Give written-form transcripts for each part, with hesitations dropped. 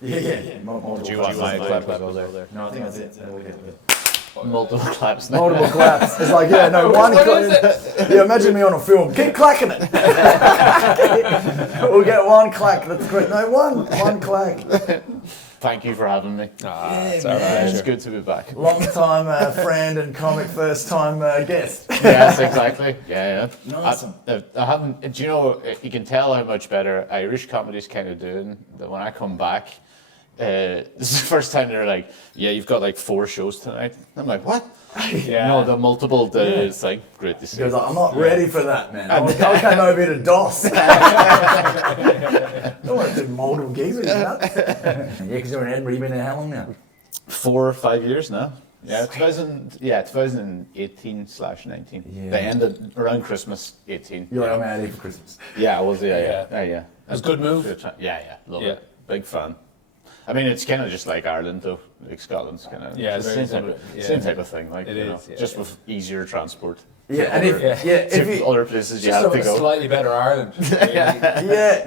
Yeah. Do you want my clap level there? No, I think that's it. Multiple claps. Multiple claps. It's like, yeah, no, one clap. Yeah, imagine me on a film. Keep clacking it. We'll get one clack. That's great. No, one clack. Thank you for having me. It's all right. It's good to be back. Long time friend and comic, first time guest. Yes, exactly. Yeah. Nice. I haven't. Do you know? You can tell how much better Irish comedy's kind of doing. That when I come back, this is the first time they're like, "Yeah, you've got like 4 shows tonight." I'm like, "What?" Yeah. No, the multiple. It's like great to see. Because I'm not ready for that, man. I came over here to DOS. I don't want to do multiple gigs with you, nuts. Yeah, because you're in Edinburgh. You've been there how long now? 4 or 5 years now. Yeah, 2018/19. Yeah. They ended around Christmas 18. You're like, I'm out here for Christmas. Yeah, I was. Yeah. It was a good move. Yeah. Love it. Big fan. I mean, it's kind of just like Ireland, though. Like Scotland's kind of same type of thing. Like just with easier transport. Yeah, and if you, other places you have to go. Slightly better Ireland.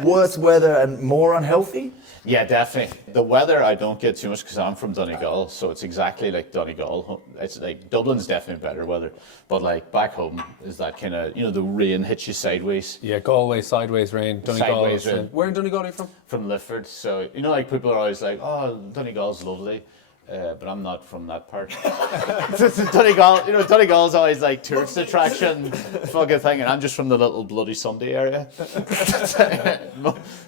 worse weather and more unhealthy. Yeah, definitely. The weather I don't get too much because I'm from Donegal, so it's exactly like Donegal. It's like Dublin's definitely better weather, but like back home is that kind of the rain hits you sideways. Yeah, Galway, sideways rain. Donegal. Sideways rain. Where in Donegal are you from? From Lifford, so like people are always like, "Oh, Donegal's lovely." But I'm not from that part. Donegal, Donegal's always like tourist attraction, fucking thing, and I'm just from the little Bloody Sunday area.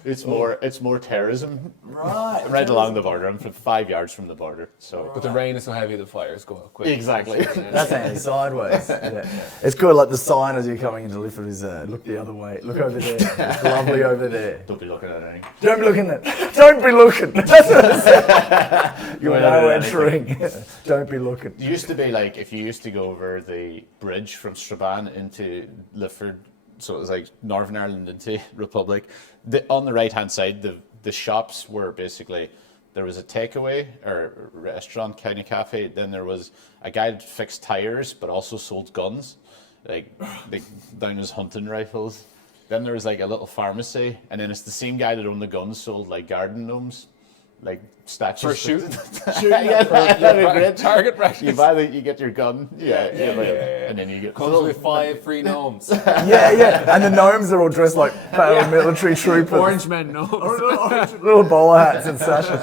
It's more terrorism. Right along the border. I'm 5 yards from the border. So. But the rain is so heavy, the fires go out quick. Exactly. That's handy, sideways. Yeah. It's cool, like the sign as you're coming into Lifford is look the other way. Look over there. It's lovely over there. Don't be looking at it. Don't be looking at it. Don't be looking. That's what I said. You're now entering. Don't be looking. It used to be like if you used to go over the bridge from Strabane into Lifford, so it was like Northern Ireland into Republic. On the right hand side, the shops were basically there was a takeaway or restaurant kind of cafe. Then there was a guy that fixed tires but also sold guns, like down his hunting rifles. Then there was like a little pharmacy, and then it's the same guy that owned the guns sold like garden gnomes. Like statues for shooting, great target practice. You get your gun, and then you get comes with 5 free gnomes. And the gnomes are all dressed like military troopers. Orange men gnomes, little bowler hats and sashes.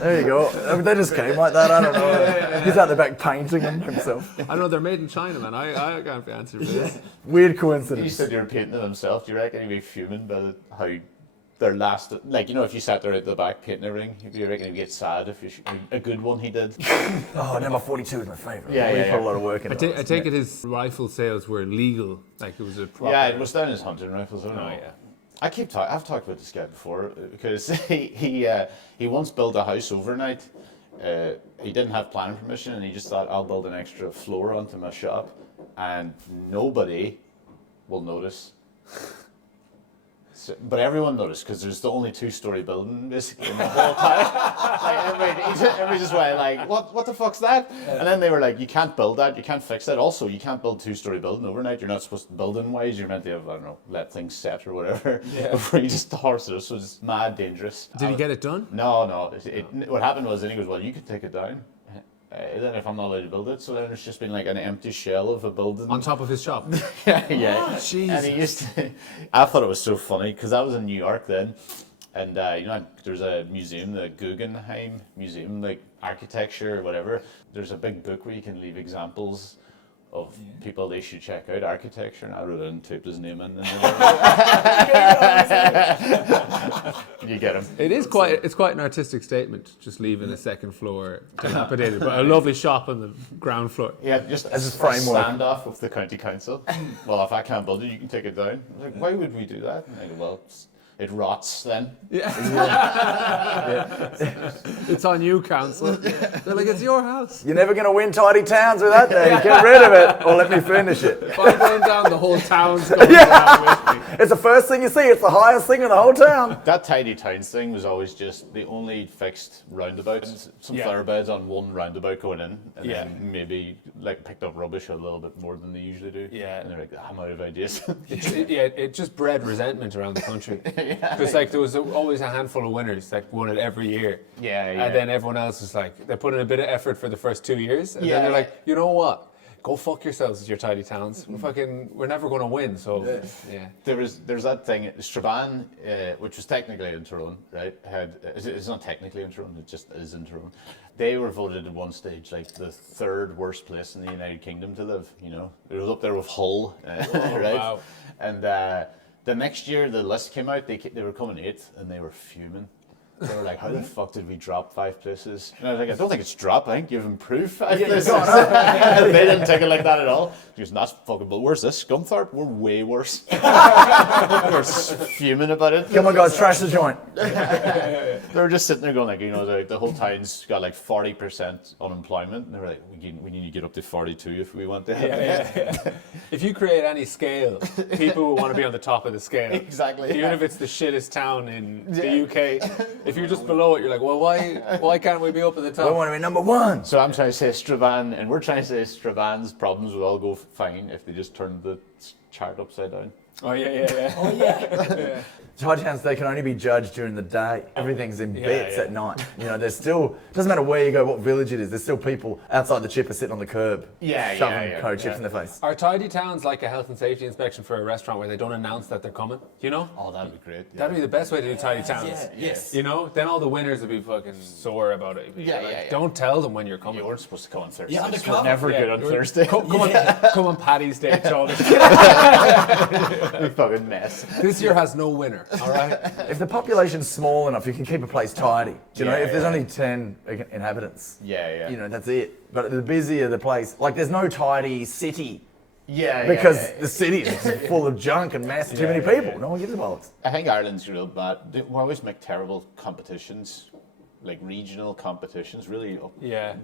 There you go. I mean, they just came like that. I don't know. He's out the back painting them himself. I don't know. They're made in China, man. I can't be answered for this. Weird coincidence. You said you were painting them himself. Do you reckon he'd be fuming by how their last, like if you sat there at the back painting a ring, you reckon he'd get sad if a good one he did? Number 42 is my favourite. Yeah. Put a lot of work in it. I take it his rifle sales were legal, like it was a proper. Yeah, it was down his hunting rifles. I don't know. I've talked about this guy before because he once built a house overnight. He didn't have planning permission, and he just thought, I'll build an extra floor onto my shop, and nobody will notice. But everyone noticed because there's the only 2-story building basically in the whole town. Everybody just went like, what the fuck's that? And then they were like, you can't build that, you can't fix that. Also, you can't build 2-story building overnight. You're not supposed to build in ways. You're meant to have, I don't know, let things set or whatever before you just horse it. So it's mad dangerous. Did he get it done? No. What happened was then he goes, well, you can take it down. Then if I'm not allowed to build it, so then it's just been like an empty shell of a building on top of his shop. Yeah. Jeez. And he used to. I thought it was so funny because I was in New York then, and there's a museum, the Guggenheim Museum, like architecture or whatever. There's a big book where you can leave examples of people they should check out architecture, and I wrote it and typed his name in. You get him. It's quite an artistic statement, just leaving a second floor dilapidated, but a lovely shop on the ground floor. Yeah, just as a framework. Standoff with the county council. Well, if I can't build it, you can take it down. I was like, why would we do that? And I go, well, it rots then. It's on you, council. They're like, it's your house. You're never going to win tidy towns with that day. Get rid of it or let me finish it. If I'm going down, the whole town's going down with It's the first thing you see. It's the highest thing in the whole town. That tidy towns thing was always just the only fixed roundabout. Some flower beds on one roundabout going in, and then maybe like picked up rubbish a little bit more than they usually do. Yeah. And they're like, I'm out of ideas. It just bred resentment around the country. Because like there was always a handful of winners that won it every year. Yeah. And then everyone else is like, they put in a bit of effort for the first 2 years, and then they're like, you know what? Go fuck yourselves with your tidy towns. We're never going to win. So There's that thing. Strabane, which was technically in Tyrone, right? It's not technically in Tyrone. It just is in Tyrone. They were voted at one stage like the third worst place in the United Kingdom to live. You know, it was up there with Hull, right? Wow. And the next year the list came out. They were coming 8th, and they were fuming. They were like, how the fuck did we drop 5 places? And I was like, I don't think it's drop. I think you've improved 5 places. They didn't take it like that at all. He goes, that's fucking bull. Where's this? Scunthorpe? We're way worse. We're fuming about it. Come on, guys, trash the joint. They were just sitting there going like, you know, the whole town's got like 40% unemployment. And they were like, we need to get up to 42 if we want to. If you create any scale, people will want to be on the top of the scale. Exactly. Even if it's the shittest town in the UK. If you're just below it, you're like, well, why can't we be up at the top? We want to be number 1. So I'm trying to say Strabane, and we're trying to say Strabane's problems would all go fine if they just turned the chart upside down. Oh yeah. Tidy towns, they can only be judged during the day. Everything's in bits at night. You know, there's still, doesn't matter where you go, what village it is, there's still people outside the chipper sitting on the curb shoving cold chips in their face. Are tidy towns like a health and safety inspection for a restaurant where they don't announce that they're coming? You know? Oh, that'd be great. Yeah. That'd be the best way to do tidy towns. Yes. You know? Then all the winners would be fucking sore about it. Don't tell them when you're coming. You weren't supposed to come on Thursday. Yeah, We're never good on Thursday. Come on Paddy's Day, Charlie. You fucking mess. This year has no winner, all right? If the population's small enough, you can keep a place tidy. Do you know, if there's only 10 inhabitants, you know, that's it. But the busier the place, like there's no tidy city. Because the city is full of junk and mess, too many people. No one gives a bollocks. I think Ireland's real bad. We always make terrible competitions, like regional competitions, really.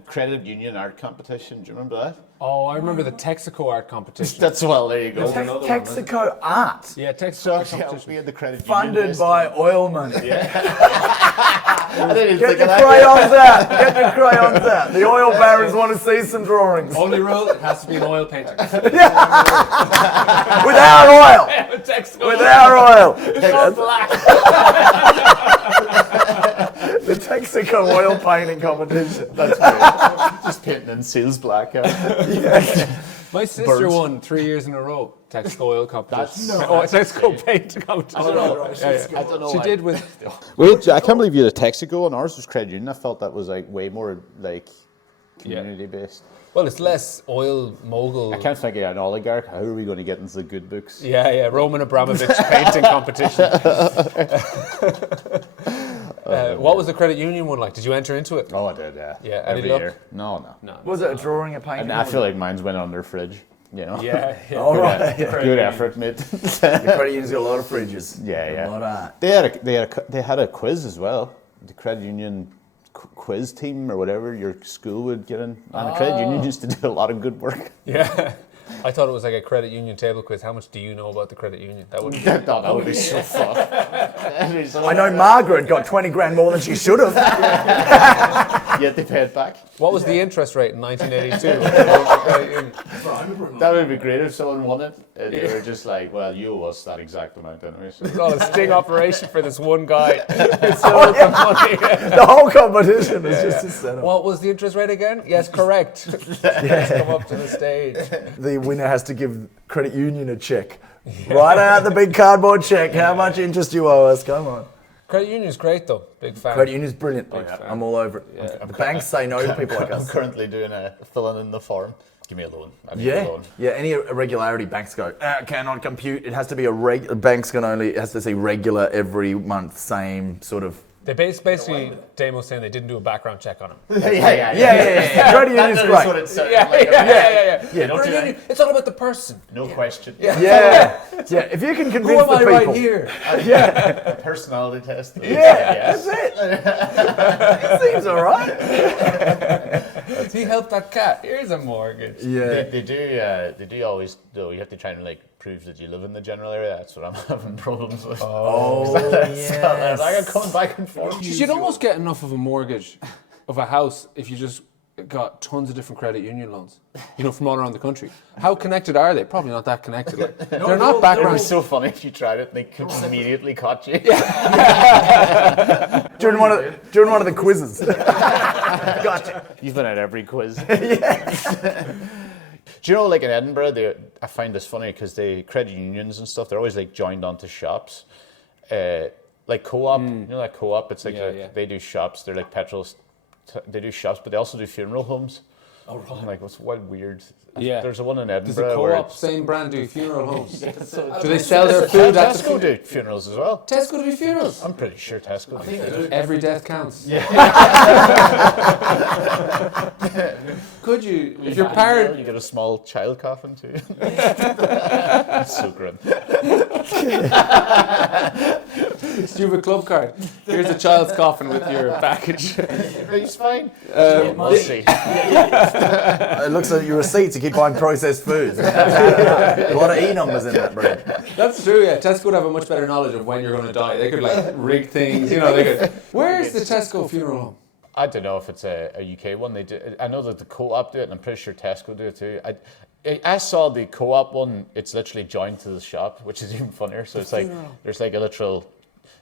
Credit union art competition, do you remember that? Oh, I remember the Texaco art competition. That's well, there you go. Texaco art. Yeah, Texaco art Yeah, competition. we had the credit Funded union by oil money. I didn't even Get think the of that. crayons out. Get the crayons out. The oil barons want to see some drawings. Only rule, it has to be an oil painting. With our oil. Texaco. With our oil. It's black. The Texaco oil painting competition. That's great. Just painting in seals black. My sister won 3 years in a row. Texaco oil competition. Texaco paint competition. I don't know. She did with. Wait, I can't believe you had a Texaco and ours was credit union. I felt that was like way more like community based. Well, it's less oil mogul. I can't think of an oligarch. How are we going to get into the good books? Yeah, Roman Abramovich painting competition. What was the credit union one like? Did you enter into it? Oh, I did, yeah. Yeah, every any luck? year. No. Was it a drawing, a painting? And I feel like mine's went on their fridge. You know. Yeah. All right. Good effort, mate. The credit union's got a lot of fridges. Yeah. A lot of art. They had a quiz as well. The credit union quiz team or whatever your school would get in. And the credit union used to do a lot of good work. Yeah. I thought it was like a credit union table quiz. How much do you know about the credit union? That would that would be so fun. I know Margaret got 20 grand more than she should have. Yet they paid back. What was the interest rate in 1982? That would be great if someone won it. They were just like, well, you owe us that exact amount anyway. So. It's all a sting operation for this one guy. It's so the money. The whole competition is just a setup. What was the interest rate again? Yes, correct. Let's come up to the stage. The winner has to give credit union a check. Write out the big cardboard check. How much interest you owe us? Come on. Credit union's great though. Big fan. Credit union's brilliant. I'm all over it. Yeah. The banks say no to people like I'm us. currently doing filling in the form. Give me a loan. I need a loan. Yeah. Any irregularity, banks go, cannot compute. It has to be banks can only, it has to say regular every month, same sort of. They basically, Damo saying they didn't do a background check on him. Yeah. Credit union's That is great. what it sounded Yeah. don't do Union, it's all about the person. No question. Yeah. If you can convince Who am the I people. right here? A personality test. Yeah, that's it. It seems all right. He helped that cat. Here's a mortgage. Yeah. They do always, though, you have to try and like prove that you live in the general area. That's what I'm having problems with. Oh, yes. I got coming back and forth. You'd almost get enough of a mortgage of a house if you just got tons of different credit union loans, from all around the country. How connected are they? Probably not that connected. Like, they're not background. It was so funny if you tried it and they immediately caught you. during one of the quizzes. Gotcha. You've been at every quiz. Do you know, like in Edinburgh, I find this funny because they credit unions and stuff. They're always like joined onto shops, like co-op. You know that co-op? It's like they do shops. They're like petrol. They do shops, but they also do funeral homes. Oh right. I'm like, what weird? Yeah. There's one in Edinburgh. Does the co-op same brand do funeral homes? So do they sell their food at the Tesco do funerals as well? Tesco do funerals? I'm pretty sure Tesco do funerals. Every death counts. Yeah. Could you, if your parent... You get a small child coffin too. That's so grim. Do you have a club card? Here's a child's coffin with your package. He's fine. We'll see. It looks like your receipt to keep buying processed foods. A lot of E numbers in that bread. That's true, yeah. Tesco would have a much better knowledge of when you're going to die. They could like rig things, they could... Where's the Tesco funeral home? I don't know if it's a UK one. They do. I know that the co-op do it, and I'm pretty sure Tesco do it too. I saw the co-op one. It's literally joined to the shop, which is even funnier. So it's like there's like a literal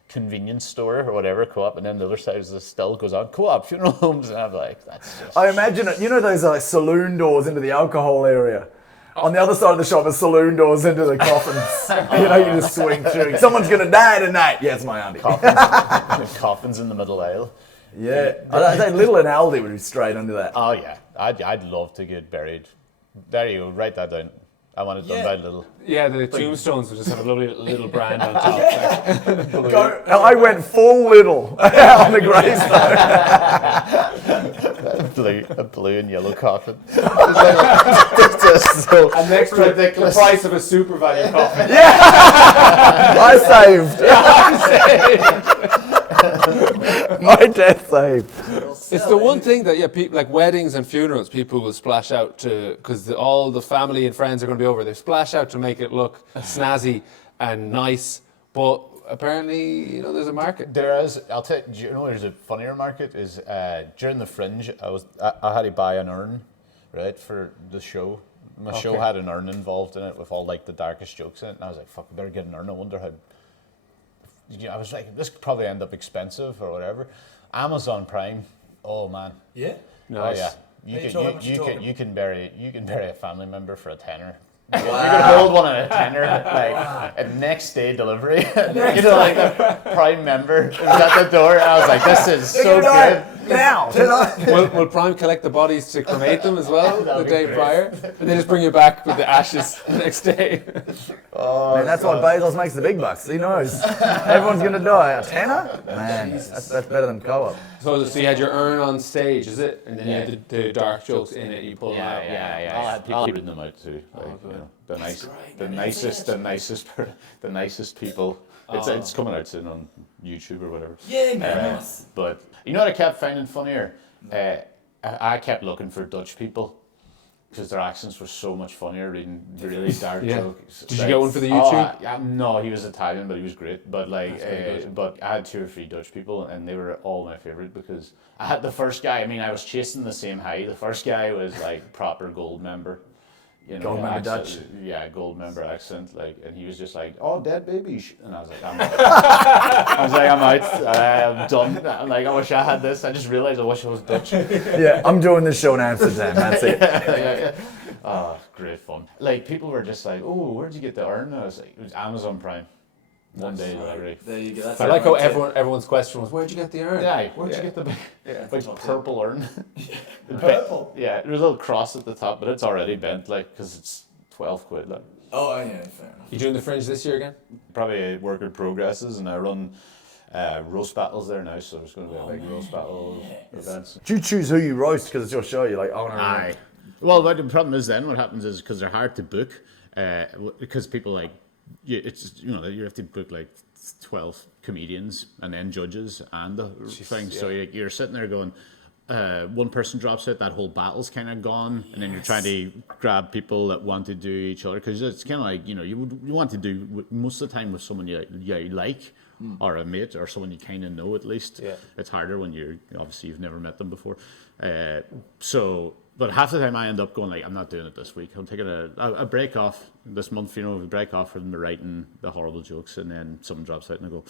convenience store or whatever co-op, and then the other side is the still goes on co-op funeral homes, and I'm like, that's just... I imagine it. You know those like saloon doors into the alcohol area. On the other side of the shop are saloon doors into the coffins. You just swing through. Someone's gonna die tonight. Yeah, it's my auntie. Coffins in the middle aisle. Yeah, I think Little and Aldi would be straight under that. Oh yeah, I'd love to get buried. There you go, write that down. I want it done by Little. Yeah, the tombstones would just have a lovely little brand on top. I went full Little on the gravestone. A blue and yellow coffin. It's just so next to the price of a super value coffin. Yeah, I saved. My death saved. It's the one thing that people like weddings and funerals, people will splash out to because all the family and friends are going to be over. They splash out to make it look snazzy and nice, but apparently, there's a market. There is. I'll tell you. There's a funnier market. Is during the Fringe, I had to buy an urn, right, for the show. My show had an urn involved in it with all like the darkest jokes in it, and I was like, "Fuck, I better get an urn." I wonder how. I was like, this could probably end up expensive or whatever. Amazon Prime. Oh man. Yeah. Nice. Oh yeah. You can bury a family member for a tenner. Wow. You can hold one at a tenner, like a next day delivery. Like the Prime member was at the door. I was like, this is so good. Now, will Prime collect the bodies to cremate them as well the day prior, and they just bring you back with the ashes the next day? Man, that's why Bezos makes the big bucks. He knows everyone's gonna die. A tenner, man, that's better than co-op. So you had your urn on stage, is it? And then you had the dark jokes in it. You pull them out. Yeah. I'll read them out too. The nicest people. It's coming out soon on YouTube or whatever. Yeah, nice. But you know what I kept finding funnier? I kept looking for Dutch people because their accents were so much funnier reading really dark jokes. Did you get one for the YouTube? No, he was Italian, but he was great. But but I had 2 or 3 Dutch people, and they were all my favorite because I had the first guy. I mean, I was chasing the same high. The first guy was like proper gold member. Gold member Dutch. Yeah, gold member accent, and he was just like, "Oh, dead babies," and I was like, "I'm out." I'm out. I'm done. I'm like, I wish I had this. I just realized I wish I was Dutch. Yeah, I'm doing this show in Amsterdam. That's it. Yeah. Oh, great fun. Like people were just like, "Oh, where'd you get the urn?" I was like, "It was Amazon Prime." One day delivery. There you go. That's I like how everyone's question was, "Where'd you get the urn?" Yeah, where'd you get the big purple urn? Purple. Yeah, there's a little cross at the top, but it's already bent, because it's 12 quid. Like. Oh yeah, fair enough. You doing the Fringe this year again? Probably a work in progresses, and I run roast battles there now, so there's going to be a big roast battle events. Do you choose who you roast because it's your show? You're like, oh no. Aye. Well, the problem is then what happens is because they're hard to book, because people like. You have to book like 12 comedians and then judges and the thing. So you're sitting there going, one person drops out, that whole battle's kind of gone, and then you're trying to grab people that want to do each other, because it's kind of like, you know, you want to do most of the time with someone you like, or a mate, or someone you kind of know at least. Yeah. It's harder when you've never met them before. But half the time I end up going like, I'm not doing it this week. I'm taking a break off this month, you know, a break off from the writing the horrible jokes, and then someone drops out and I go,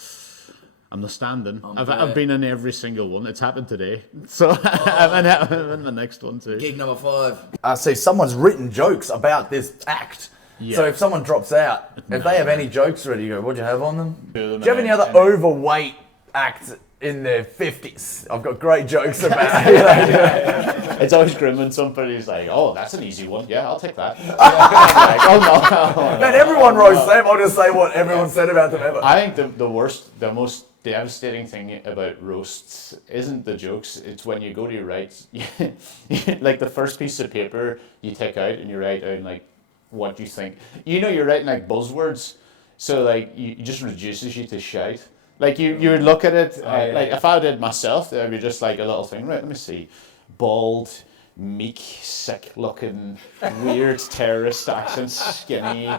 I'm not standing. I've been in every single one. It's happened today. So I'm in the next one too. Gig number 5. So someone's written jokes about this act. Yeah. So if someone drops out, if they have any jokes ready, you go, what'd you have on them? Do you have any other overweight acts in their 50s? I've got great jokes about it. It's always grim when somebody's like, oh, that's an easy one. Yeah, I'll take that. Like, oh, no. Man, everyone roasts them. I'll just say what everyone said about them ever. I think the most devastating thing about roasts isn't the jokes. It's when you go to write, like the first piece of paper you take out and you write down like what you think. You know, you're writing like buzzwords, so like it just reduces you to shite. Like you would look at it, if I did myself, it would be just like a little thing. Right, let me see. Bald, meek, sick-looking, weird terrorist accent, skinny,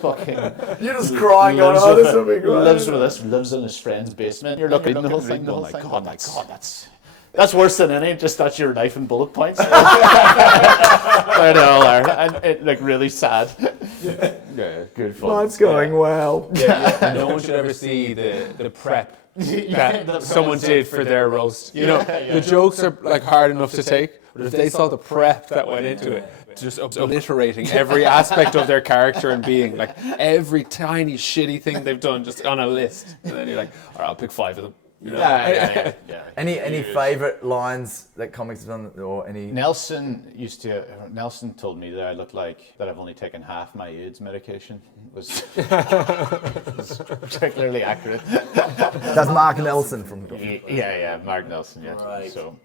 fucking. You're just crying on, oh, this will be great. Lives in his friend's basement. You're looking at the whole thing, going, my God, that's worse than any. Just that's your knife and bullet points. They all are, and it like really sad. Yeah, good fun. Life's going well. Yeah. No one should ever see the prep that someone did for their roast. You know, the jokes are like hard enough to take, but if they saw the prep that went into it, just obliterating every aspect of their character and being, like every tiny shitty thing they've done just on a list, and then you're like, all right, I'll pick 5 of them. You know? Yeah. Any favourite lines that comics have done, or any? Nelson told me that I look like that I've only taken half my AIDS medication. Was particularly accurate. That's Mark Nelson from. Yeah, Mark Nelson. Yeah. Right. So